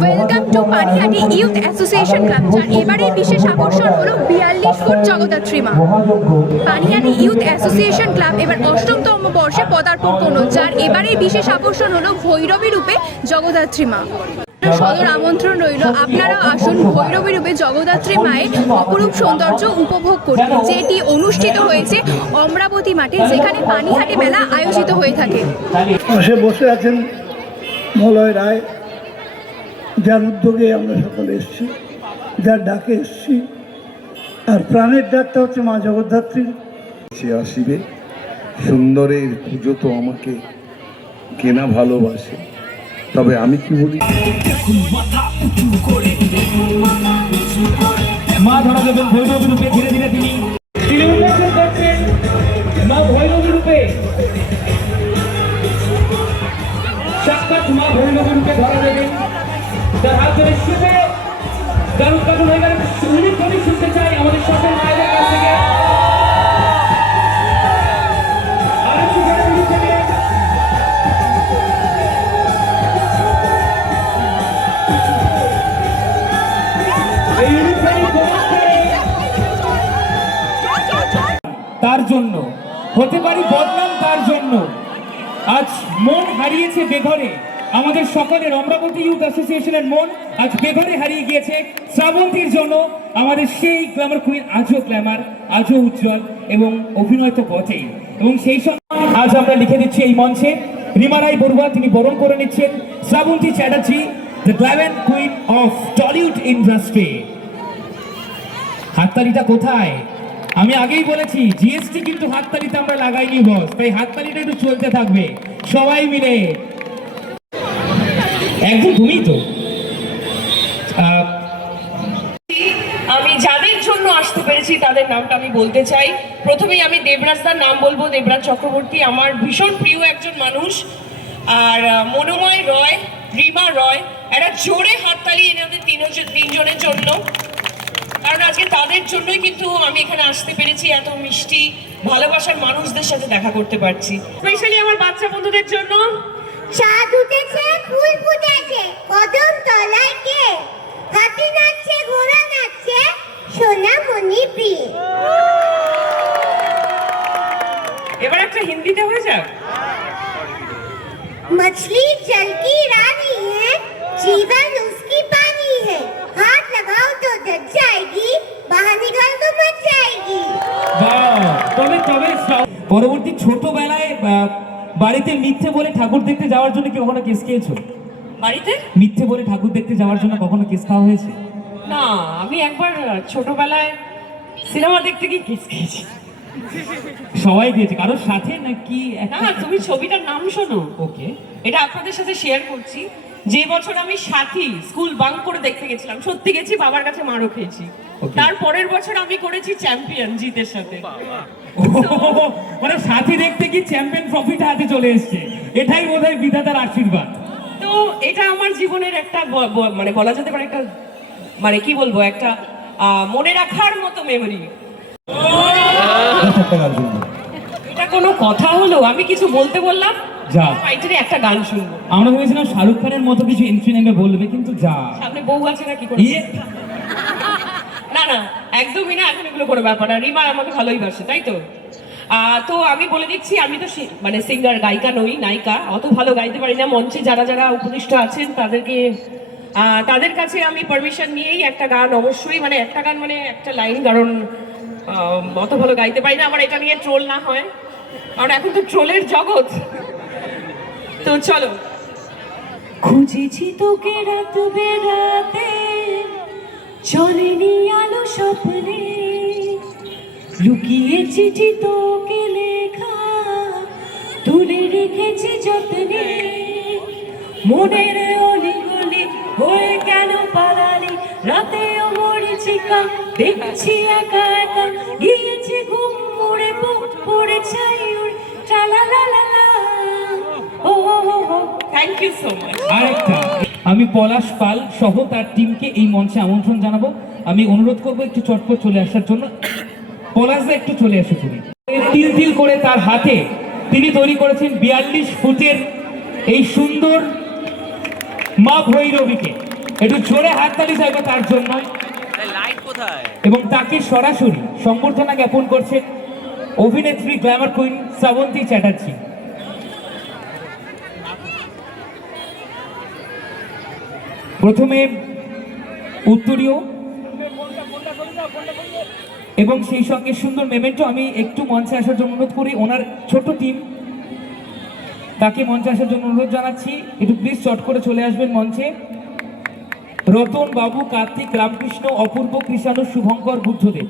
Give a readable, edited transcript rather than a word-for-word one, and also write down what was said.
Welcome to Panihati youth association club, যার এবারের বিশেষ আকর্ষণ হলো 42 ফুট জগদ্ধাত্রী মা। পানিহাটি ইউথ অ্যাসোসিয়েশন ক্লাব এবার ৮ম বর্ষে পদার্পণ করল, যার এবারের বিশেষ আকর্ষণ হলো ভৈরবী রূপে জগদ্ধাত্রী মা। সদর আমন্ত্রণ রইল, আপনারা আসুন ভৈরবী রূপে জগদ্ধাত্রী মায়ের অপরূপ সৌন্দর্য উপভোগ করতে, যেটি অনুষ্ঠিত হয়েছে অমরাবতী মাঠে, যেখানে পানিহাটি মেলা আয়োজিত হয়ে থাকে। পাশে বসে আছেন মলয় রায়, যার উদ্যোগে আমরা সকলে এসেছি, যার ডাকে এসেছি। আর প্রাণের ডাকটা হচ্ছে মা জগদ্ধাত্রীর। আসিবে সুন্দরের পুজো তো আমাকে কেনা ভালোবাসে, তবে আমি কি বলি, মা ধরা দেবেন ভৈরবী রূপে। ধীরে ধীরে তিনি উন্মোচন করছেন মা ভৈরবী রূপে, সাক্ষাৎ মা ভৈরবী রূপে ধরা দেবেন। তার হাত ধরে শুভ গান উদ্বোধন হয়ে গেল। আমি শুনতে চাই আমাদের সকল মায়েদের কাছ থেকে তার জন্য হতে পারি বদনাম, তার জন্য আজ মন হারিয়েছে বেঘরে আমাদের সকলের। অমরাবতী ইউথ অ্যাসোসিয়েশনের মন আজ বেঘরে হারিয়ে গিয়েছে শ্রাবন্তীর জন্য। আমাদের সেই গ্ল্যামার কুইন আজও গ্ল্যামার, আজও উজ্জ্বল এবং অভিনয় তো বটেই। এবং সেই সময় আজ আমরা লিখে দিচ্ছি এই মঞ্চে রিমা রায় বড়ুয়া, তিনি বরণ করে নিচ্ছেন Srabanti Chatterjee, the glamour queen of Tollywood industry. হাততালিটা কোথায়? আমি আগেই বলেছি জিএসটি কিন্তু হাততালিতে আমরা লাগাইনি বস, তাই হাততালিটা একটু চলতে থাকবে সবাই মিলে। একদম তুমি তো আমি যাদের জন্য আসতে পেরেছি তাদের নামটা আমি বলতে চাই। প্রথমেই আমি দেবরাজদার নাম বলবো। দেবরাজ চক্রবর্তী আমার ভীষণ প্রিয় একজন মানুষ। আর মনোময় রয়, রিমা রয়, একটা জোরে হাততালি এনাদের তিনজনের জন্য, কারণ আজকে তাদের জন্যই কিন্তু আমি এখানে আসতে পেরেছি। এত মিষ্টি ভালোবাসার মানুষদের সাথে দেখা করতে পারছি। স্পেশালি আমার বাচ্চা বন্ধুদের জন্য। চাঁদ উঠেছে, ফুল ফুটেছে, কদম তলায় কে, হাতি নাচছে, ঘোড়া নাচছে, সোনা মনি প্রিয়ে। এবার একটা হিন্দিতে হয়ে যাক। मछली जल की रानी है, जीवन उसकी पानी है, हाथ लगाओ तो जग जाएगी, बाहर निकाल तो मच जाएगी। তবে পরবর্তী ছোটবেলায় বাড়িতে মিথ্যে বলে ঠাকুর দেখতে যাওয়ার জন্য কি কখনো কেস খেয়েছো? বাড়িতে মিথ্যে বলে ঠাকুর দেখতে যাওয়ার জন্য কখনো কেস খাওয়া হয়েছে? না, আমি একবার ছোটবেলায় সিনেমা দেখতে গিয়ে কেস খেয়েছি। সবাই দিয়েছে কারোর সাথে নাকি? না, তুমি ছবিটার নাম শোনো। ওকে, এটা আপনাদের সাথে শেয়ার করছি। যে বছর আমি সাথী স্কুল বাঙ্ক করে দেখতে গেছিলাম, সত্যি গেছি, বাবার কাছে মারও খেয়েছি। তার পরের বছর আমি করেছি চ্যাম্পিয়ন জিতের সাথে। মানে সাথী দেখতে কি চ্যাম্পিয়ন ট্রফিটা হাতে চলে এসেছে, এটাই বোধহয় বিধাতার আশীর্বাদ। তো এটা আমার জীবনের একটা মানে বলা যেতে পারে একটা, মানে কি বলবো, একটা মনে রাখার মতো মেমোরি। এটা কোনো কথা হলো? আমি কিছু বলতে বললাম, যা ফাইটারে একটা গান শুনবো। আমরা ভেবেছিলাম শাহরুখ খানের মতো কিছু এন্ট্রি নেমে বলবে, কিন্তু যা সামনে বউ আছে না, কি করে? না না, একদমই না, এখন এগুলো কোনো ব্যাপার না। রিমা আমাকে ভালোই বাসে, তাই তো? তো আমি বলে দিচ্ছি, আমি তো মানে সিঙ্গার, গায়িকা নই, নায়িকা, অত ভালো গাইতে পারি না। মঞ্চে যারা যারা উপদিষ্ট আছেন তাদের কাছে আমি পারমিশন নিয়েই একটা গান অবশ্যই, মানে একটা গান মানে একটা লাইন, কারণ অত ভালো গাইতে পারি না। আমার এটা নিয়ে ট্রোল না হয়, কারণ এখন তো ট্রোলের জগৎ। তো চলো। খুঁজেছি তোকে রাত বেড়াতে, চলেনি আলো স্বপ্নে, লুকিয়ে চিঠি তোকে লেখা, তুলে রেখেছি যত্নে, মনের অলিগলি হয়ে কেন পালালি, রাতেও মরিচিকা দেখছি একা একা, গিয়েছে ঘুম মুড়ে পড়ে ছাই উড়ে, ট্রালালালা। ও থ্যাংক ইউ সো মাচ। আরেকটা, আমি পলাশ পাল সহ তার টিমকে এই মঞ্চে আমন্ত্রণ জানাবো। আমি অনুরোধ করবো একটু চটপট চলে আসার জন্য। পলাশদা একটু চলে আসে। তুমি তিল তিল করে তার হাতে তিনি তৈরি করেছেন 42 ফুটের এই সুন্দর মা ভৈরবীকে। একটু জোরে হাততালি চাইবো তার জন্য। এবং তাকে সরাসরি সম্বর্ধনা জ্ঞাপন করছেন অভিনেত্রী গ্ল্যামার কুইন শ্রাবন্তী চ্যাটার্জি। প্রথমে উত্তরীয় এবং সেই সঙ্গে সুন্দর মেমেন্টো। আমি একটু মঞ্চে আসার জন্য অনুরোধ করি ওনার ছোট টিম, তাকে মঞ্চে আসার জন্য অনুরোধ জানাচ্ছি। একটু প্লিজ চট করে চলে আসবেন মঞ্চে। রতন বাবু, কার্তিক, রামকৃষ্ণ, অপূর্ব, কৃষাণু, শুভঙ্কর, বুদ্ধদেব।